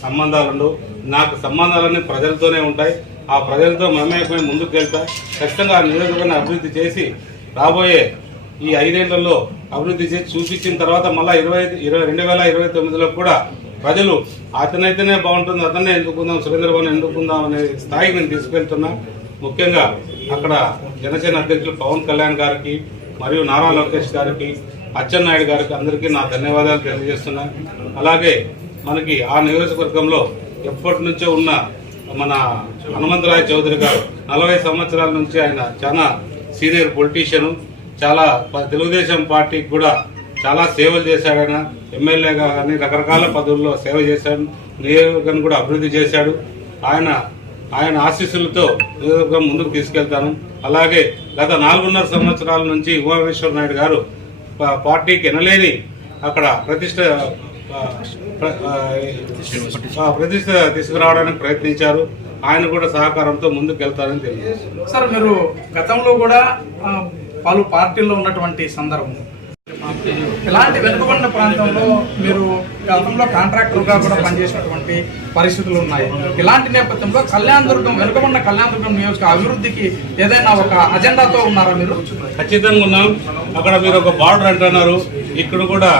సంబంధాలు నాకు సంబంధాలన్నీ ప్రజలతోనే ఉంటాయి. ఆ ప్రజలతో మమేకమై ముందుకు వెళ్తా. ఖచ్చితంగా ఆ నియోజకవర్గాన్ని అభివృద్ధి చేసి రాబోయే ఈ ఐదేళ్ళలో అభివృద్ధి చేసి చూపించిన తర్వాత మళ్ళీ ఇరవై ఇరవై రెండు వేల ఇరవై తొమ్మిదిలో కూడా ప్రజలు అతనైతేనే బాగుంటుంది అతనే ఎందుకుందాం సురేంద్ర ఎందుకుందాం అనే స్థాయికి నేను తీసుకెళ్తున్నా. ముఖ్యంగా అక్కడ జనసేన అధ్యక్షులు పవన్ కళ్యాణ్ గారికి మరియు నారా లోకేష్ గారికి అచ్చెన్నాయుడు గారికి అందరికీ నా ధన్యవాదాలు తెలియజేస్తున్నా. అలాగే మనకి ఆ నియోజకవర్గంలో ఎప్పటి నుంచో ఉన్న మన హనుమంతరాయ చౌదరి గారు నలభై సంవత్సరాల నుంచి ఆయన చాలా సీనియర్ పొలిటీషియన్ చాలా ప- తెలుగుదేశం పార్టీకి కూడా చాలా సేవలు చేశాడు ఆయన. ఎమ్మెల్యేగా కానీ రకరకాల పదవుల్లో సేవ చేశాడు. నియోజకవర్గాన్ని కూడా అభివృద్ధి చేశాడు. ఆయన ఆయన ఆశీస్సులతో నియోజకవర్గం ముందుకు తీసుకెళ్తాను. అలాగే గత నాలుగున్నర సంవత్సరాల నుంచి ఉమామేశ్వర నాయుడు గారు పార్టీకి ఎనలేని అక్కడ ప్రతిష్ట ప్రతిష్ట తీసుకురావడానికి ప్రయత్నించారు. ఆయన కూడా సహకారంతో ముందుకు వెళ్తారని తెలియజేస్తారు సార్ మీరు గతంలో కూడా పలు పార్టీల్లో ఉన్నటువంటి సందర్భం. ఇలాంటి వెనుకబడిన ప్రాంతంలో మీరు గతంలో కాంట్రాక్టర్గా కూడా పనిచేసినటువంటి పరిస్థితులు ఉన్నాయి? ఇలాంటి నేపథ్యంలో కళ్యాణ్ దుర్గం వెనుకబడిన కళ్యాణ్ దుర్గం నియోజక అభివృద్ధికి ఏదైనా ఒక అజెండాతో ఉన్నారా మీరు? ఖచ్చితంగా ఉన్నాం. అక్కడ మీరు ఒక బార్డర్ అంటున్నారు. ఇక్కడ కూడా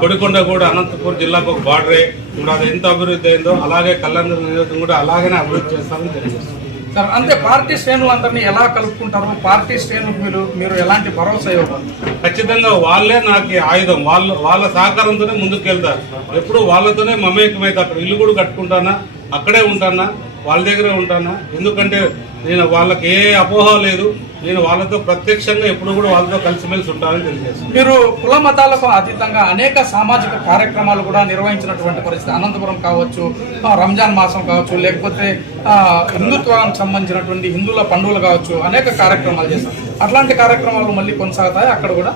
కొడికొండ కూడా అనంతపురం జిల్లాకు ఒక బార్డరే ఇప్పుడు అది ఎంత అభివృద్ధి అయిందో అలాగే కళ్యాణ నియోజకం కూడా అలాగనే అభివృద్ధి చేస్తామని తెలియజేస్తాం సార్ అంతే పార్టీ శ్రేణులందరినీ ఎలా కలుపుకుంటారు? పార్టీ శ్రేణులకు మీరు మీరు ఎలాంటి భరోసా ఇవ్వగలరు ఖచ్చితంగా వాళ్ళే నాకు ఆయుధం. వాళ్ళ వాళ్ళ సహకారంతోనే ముందుకు వెళ్తారు ఎప్పుడు వాళ్ళతోనే మమేకమైతే అక్కడ ఇల్లు కూడా కట్టుకుంటానా? అక్కడే ఉంటానా? వాళ్ళ దగ్గరే ఉంటానా. ఎందుకంటే నేను వాళ్ళకి ఏ అపోహ లేదు. నేను వాళ్ళతో ప్రత్యక్షంగా ఎప్పుడు కూడా వాళ్ళతో కలిసిమెలిసి ఉంటానని తెలియజేస్తాను మీరు కుల మతాలకు అతీతంగా అనేక సామాజిక కార్యక్రమాలు కూడా నిర్వహించినటువంటి పరిస్థితి అనంతపురం కావచ్చు రంజాన్ మాసం కావచ్చు లేకపోతే హిందుత్వానికి సంబంధించినటువంటి హిందువుల పండుగలు కావచ్చు అనేక కార్యక్రమాలు చేస్తాం అట్లాంటి కార్యక్రమాలు మళ్ళీ కొనసాగుతాయి అక్కడ కూడా?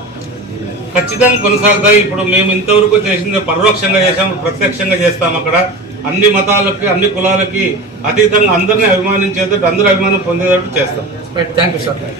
ఖచ్చితంగా కొనసాగుతాయి. ఇప్పుడు మేము ఇంతవరకు చేసింది పరోక్షంగా చేసాము ప్రత్యక్షంగా చేస్తాం అక్కడ. అన్ని మతాలకి అన్ని కులాలకి అతీతంగా అందరినీ అభిమానించేటట్టు అందరూ అభిమానం పొందేటట్టు చేస్తాం. Thank you sir